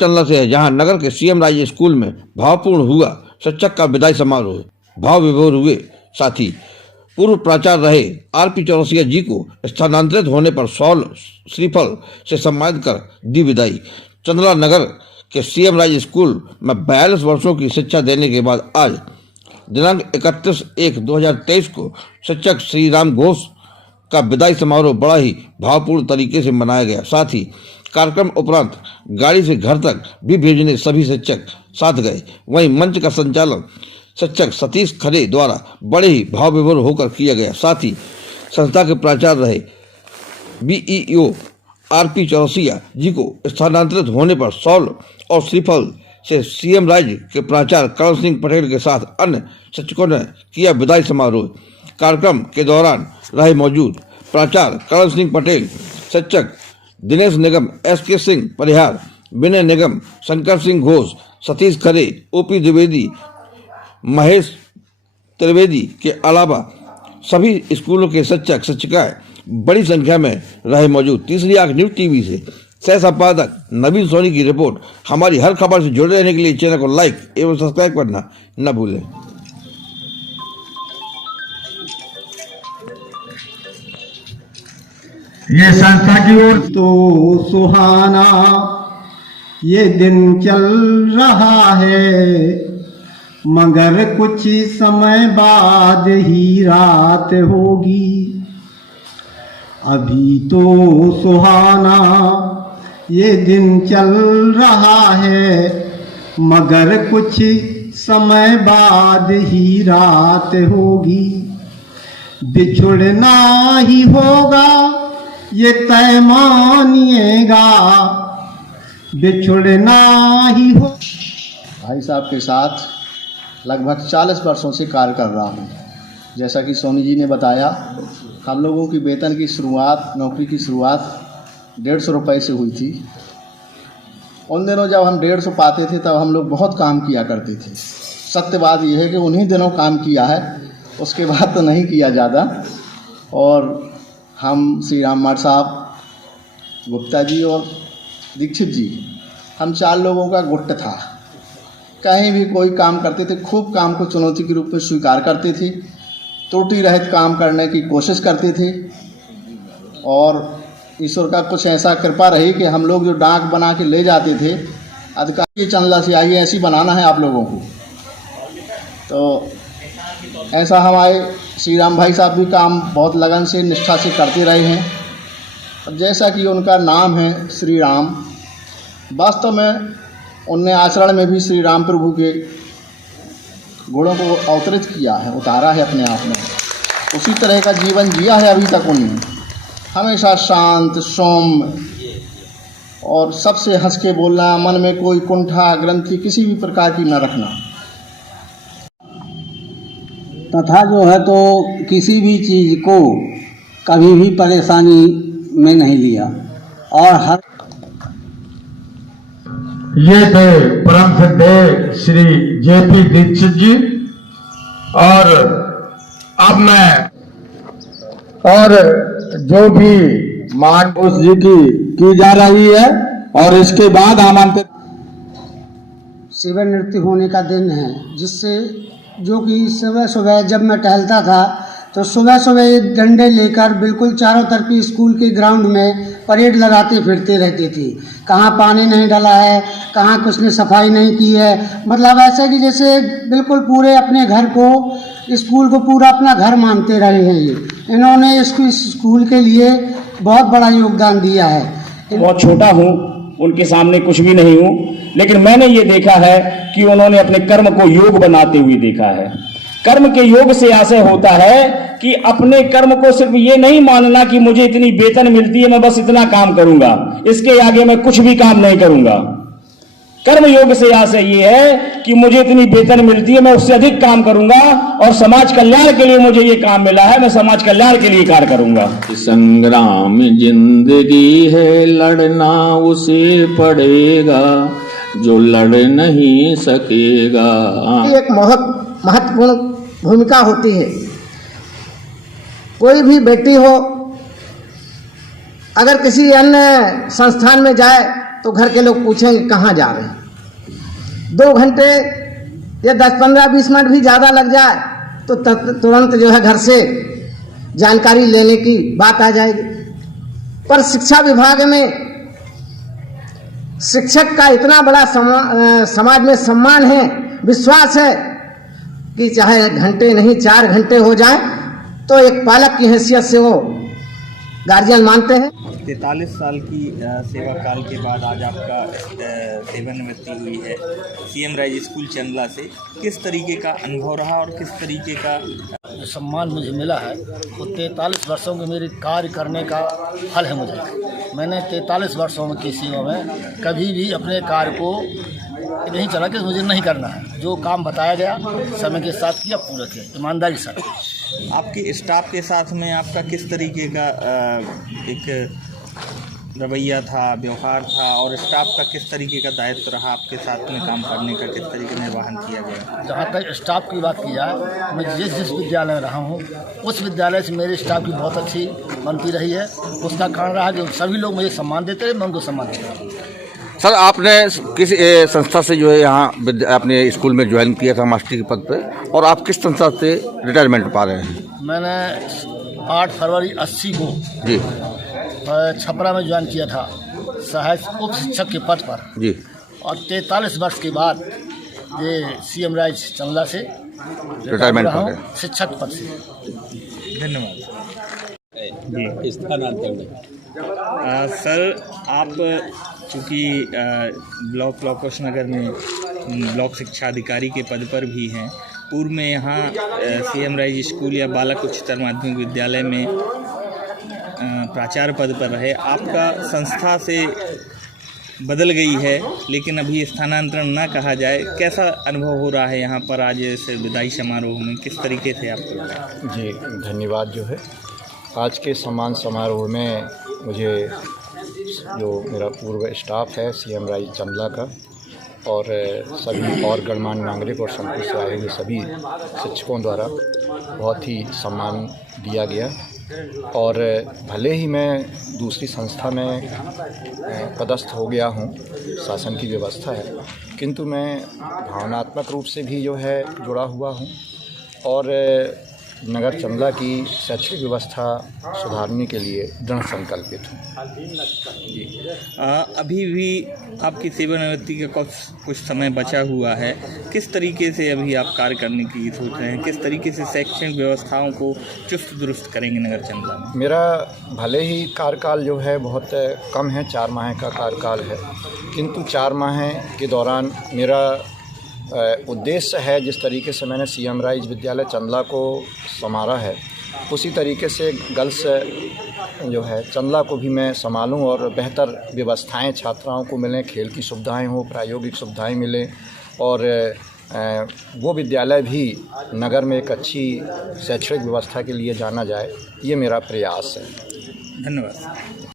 चंदला से है, जहां नगर के सीएम राज स्कूल में भावपूर्ण हुआ शिक्षक का विदाई समारोह। भाव विभोर हुए साथी पूर्व प्राचार्य रहे आरपी चौरसिया जी को स्थानांतरित होने पर शॉल श्रीफल से सम्मानित कर दी विदाई। चंदला नगर के सीएम राज स्कूल में 42 वर्षों की शिक्षा देने के बाद आज दिनांक 31/1/2023 को शिक्षक श्री राम घोष का विदाई समारोह बड़ा ही भावपूर्ण तरीके से मनाया गया। साथ ही कार्यक्रम उपरांत गाड़ी से घर तक भी भेजने सभी शिक्षक साथ गए। वहीं मंच का संचालन शिक्षक सतीश खरे द्वारा बड़े ही भाव विभोर होकर किया गया। साथ ही संस्था के प्राचार्य रहे बीईओ आरपी चौरसिया जी को स्थानांतरित होने पर शॉल और श्रीफल से सीएम राज्य के प्राचार्य करण सिंह पटेल के साथ अन्य शिक्षकों ने किया विदाई समारोह। कार्यक्रम के दौरान रहे मौजूद प्राचार्य करण सिंह पटेल, शिक्षक दिनेश निगम, एसके सिंह परिहार, विनय निगम, शंकर सिंह घोष, सतीश खरे, ओपी द्विवेदी, महेश त्रिवेदी के अलावा सभी स्कूलों के शिक्षक शिक्षिकाएं बड़ी संख्या में रहे मौजूद। तीसरी आंख न्यूज टीवी से सह संपादक नवीन सोनी की रिपोर्ट। हमारी हर खबर से जुड़े रहने के लिए चैनल को लाइक एवं सब्सक्राइब करना न भूलें। ये संस्था की ओर तो सुहाना ये दिन चल रहा है, मगर कुछ समय बाद ही रात होगी। अभी तो सुहाना ये दिन चल रहा है, मगर कुछ समय बाद ही रात होगी। बिछुड़ना ही होगा ये तय मानिएगा, बिछुड़ना ही हो। भाई साहब के साथ लगभग 40 वर्षों से कार्य कर रहा हूँ। जैसा कि सोनी जी ने बताया, हम लोगों की वेतन की शुरुआत, नौकरी की शुरुआत 150 रुपये से हुई थी। उन दिनों जब हम 150 पाते थे तब हम लोग बहुत काम किया करते थे। सत्य बात यह है कि उन्हीं दिनों काम किया है, उसके बाद तो नहीं किया ज़्यादा। और हम श्री राम मठ साहब, गुप्ता जी और दीक्षित जी, हम 4 लोगों का गुट था। कहीं भी कोई काम करते थे, खूब काम को चुनौती के रूप में स्वीकार करते थे, त्रुटि रहित काम करने की कोशिश करते थे। और ईश्वर का कुछ ऐसा कृपा रही कि हम लोग जो डाक बना के ले जाते थे, अधिकारी चंदला से आइए ऐसी बनाना है आप लोगों को, तो ऐसा हमारे श्री राम भाई साहब भी काम बहुत लगन से, निष्ठा से करते रहे हैं। अब जैसा कि उनका नाम है श्री राम, वास्तव में उनने आचरण में भी श्री राम प्रभु के गुणों को अवतरित किया है, उतारा है अपने आप में। उसी तरह का जीवन जिया है अभी तक उन्होंने, हमेशा शांत, सौम्य और सबसे हंस के बोलना, मन में कोई कुंठा ग्रंथि किसी भी प्रकार की न रखना तथा जो है तो किसी भी चीज़ को कभी भी परेशानी में नहीं लिया। और हर ये थे परम श्रद्धेय श्री जेपी दीक्षित जी। और अब मैं और जो भी मान घोष जी की जा रही है, और इसके बाद आमंत्रित शिविर नृत्य होने का दिन है, जिससे जो कि सुबह सुबह जब मैं टहलता था तो सुबह सुबह ये डंडे लेकर बिल्कुल चारों तरफ स्कूल के ग्राउंड में परेड लगाते फिरते रहते थे। कहाँ पानी नहीं डाला है, कहाँ कुछ ने सफाई नहीं की है, मतलब ऐसा कि जैसे बिल्कुल पूरे अपने घर को, स्कूल को पूरा अपना घर मानते रहे हैं। ये इन्होंने इस स्कूल के लिए बहुत बड़ा योगदान दिया है। बहुत छोटा हूँ, उनके सामने कुछ भी नहीं हूँ, लेकिन मैंने ये देखा है कि उन्होंने अपने कर्म को योग बनाते हुए देखा है। कर्म के योग से ऐसे होता है कि अपने कर्म को सिर्फ ये नहीं मानना कि मुझे इतनी वेतन मिलती है, मैं बस इतना काम करूंगा, इसके आगे मैं कुछ भी काम नहीं करूंगा। कर्म योग से आशय ये है कि मुझे इतनी वेतन मिलती है, मैं उससे अधिक काम करूंगा, और समाज कल्याण के लिए मुझे ये काम मिला है, मैं समाज कल्याण के लिए कार्य करूंगा। संग्राम जिंदगी है, लड़ना उसे पड़ेगा, जो लड़ नहीं सकेगा। एक महत्वपूर्ण भूमिका होती है। कोई भी बेटी हो, अगर किसी अन्य संस्थान में जाए तो तो घर के लोग पूछेंगे कहाँ जा रहे हैं। 2 घंटे या 10-15-20 मिनट भी ज़्यादा लग जाए तो तुरंत जो है घर से जानकारी लेने की बात आ जाएगी। पर शिक्षा विभाग में शिक्षक का इतना बड़ा समाज में सम्मान है, विश्वास है कि चाहे घंटे नहीं 4 घंटे हो जाए तो एक पालक की हैसियत से वो गार्जियन मानते हैं। 43 साल की सेवा काल के बाद आज आपका सेवानिवृत्ति हुई है सीएम राइज स्कूल चंदला से। किस तरीके का अनुभव रहा और किस तरीके का सम्मान मुझे मिला है वो 43 वर्षों के मेरे कार्य करने का फल है। मैंने 43 वर्षों की सेवा में कभी भी अपने कार्य को नहीं चला कि मुझे नहीं करना है। जो काम बताया गया समय के साथ किया, पूरा किया, ईमानदारी के साथ। आपके स्टाफ के साथ में आपका किस तरीके का एक रवैया था, व्यवहार था, और स्टाफ का किस तरीके का दायित्व रहा आपके साथ में काम करने का, किस तरीके निर्वहन किया गया? जहाँ तक स्टाफ की बात की जाए, मैं जिस विद्यालय में रहा हूँ उस विद्यालय से मेरे स्टाफ की बहुत अच्छी बनती रही है। उसका कारण रहा कि सभी लोग मुझे सम्मान देते रहे, मैं उनको सम्मान देता हूँ। सर, आपने किस संस्था से जो है यहाँ अपने स्कूल में ज्वाइन किया था मास्टर के पद पे, और आप किस संस्था से रिटायरमेंट पा रहे हैं? मैंने 8 फरवरी 80 को जी छपरा में ज्वाइन किया था सहायक उप शिक्षक के पद पर जी, और 43 वर्ष के बाद ये सीएम राइज चंदला से रिटायरमेंट पा रहे हैं शिक्षक पद से। धन्यवाद जी। सर, आप चूँकि ब्लॉक कुश नगर में ब्लॉक शिक्षा अधिकारी के पद पर भी हैं, पूर्व में यहाँ सीएम राइज स्कूल या बालक उच्चतर माध्यमिक विद्यालय में प्राचार्य पद पर रहे। आपका संस्था से बदल गई है लेकिन अभी स्थानांतरण ना कहा जाए, कैसा अनुभव हो रहा है यहाँ पर आज इस विदाई समारोह में? किस तरीके से आपको? जी धन्यवाद। जो है आज के सम्मान समारोह में मुझे जो मेरा पूर्व स्टाफ है सीएम राइज चंदला का और सभी और गणमान्य नागरिक और संकुल से आए हुए सभी शिक्षकों द्वारा बहुत ही सम्मान दिया गया। और भले ही मैं दूसरी संस्था में पदस्थ हो गया हूँ, शासन की व्यवस्था है, किंतु मैं भावनात्मक रूप से भी जो है जुड़ा हुआ हूँ और नगर चंदला की शैक्षिक व्यवस्था सुधारने के लिए दृढ़ संकल्पित हूँ। अभी भी आपकी सेवानिवृत्ति का कुछ समय बचा हुआ है, किस तरीके से अभी आप कार्य करने की सोच रहे हैं? किस तरीके से शैक्षणिक व्यवस्थाओं को चुस्त दुरुस्त करेंगे नगर चंदला में? मेरा भले ही कार्यकाल जो है बहुत कम है, 4 माह का कार्यकाल है, किंतु 4 माह के दौरान मेरा उद्देश्य है, जिस तरीके से मैंने सीएम राइज विद्यालय चंदला को संभाला है उसी तरीके से गर्ल्स जो है चंदला को भी मैं संभालूं और बेहतर व्यवस्थाएं छात्राओं को मिलें, खेल की सुविधाएं हो, प्रायोगिक सुविधाएं मिलें और वो विद्यालय भी नगर में एक अच्छी शैक्षणिक व्यवस्था के लिए जाना जाए, ये मेरा प्रयास है। धन्यवाद।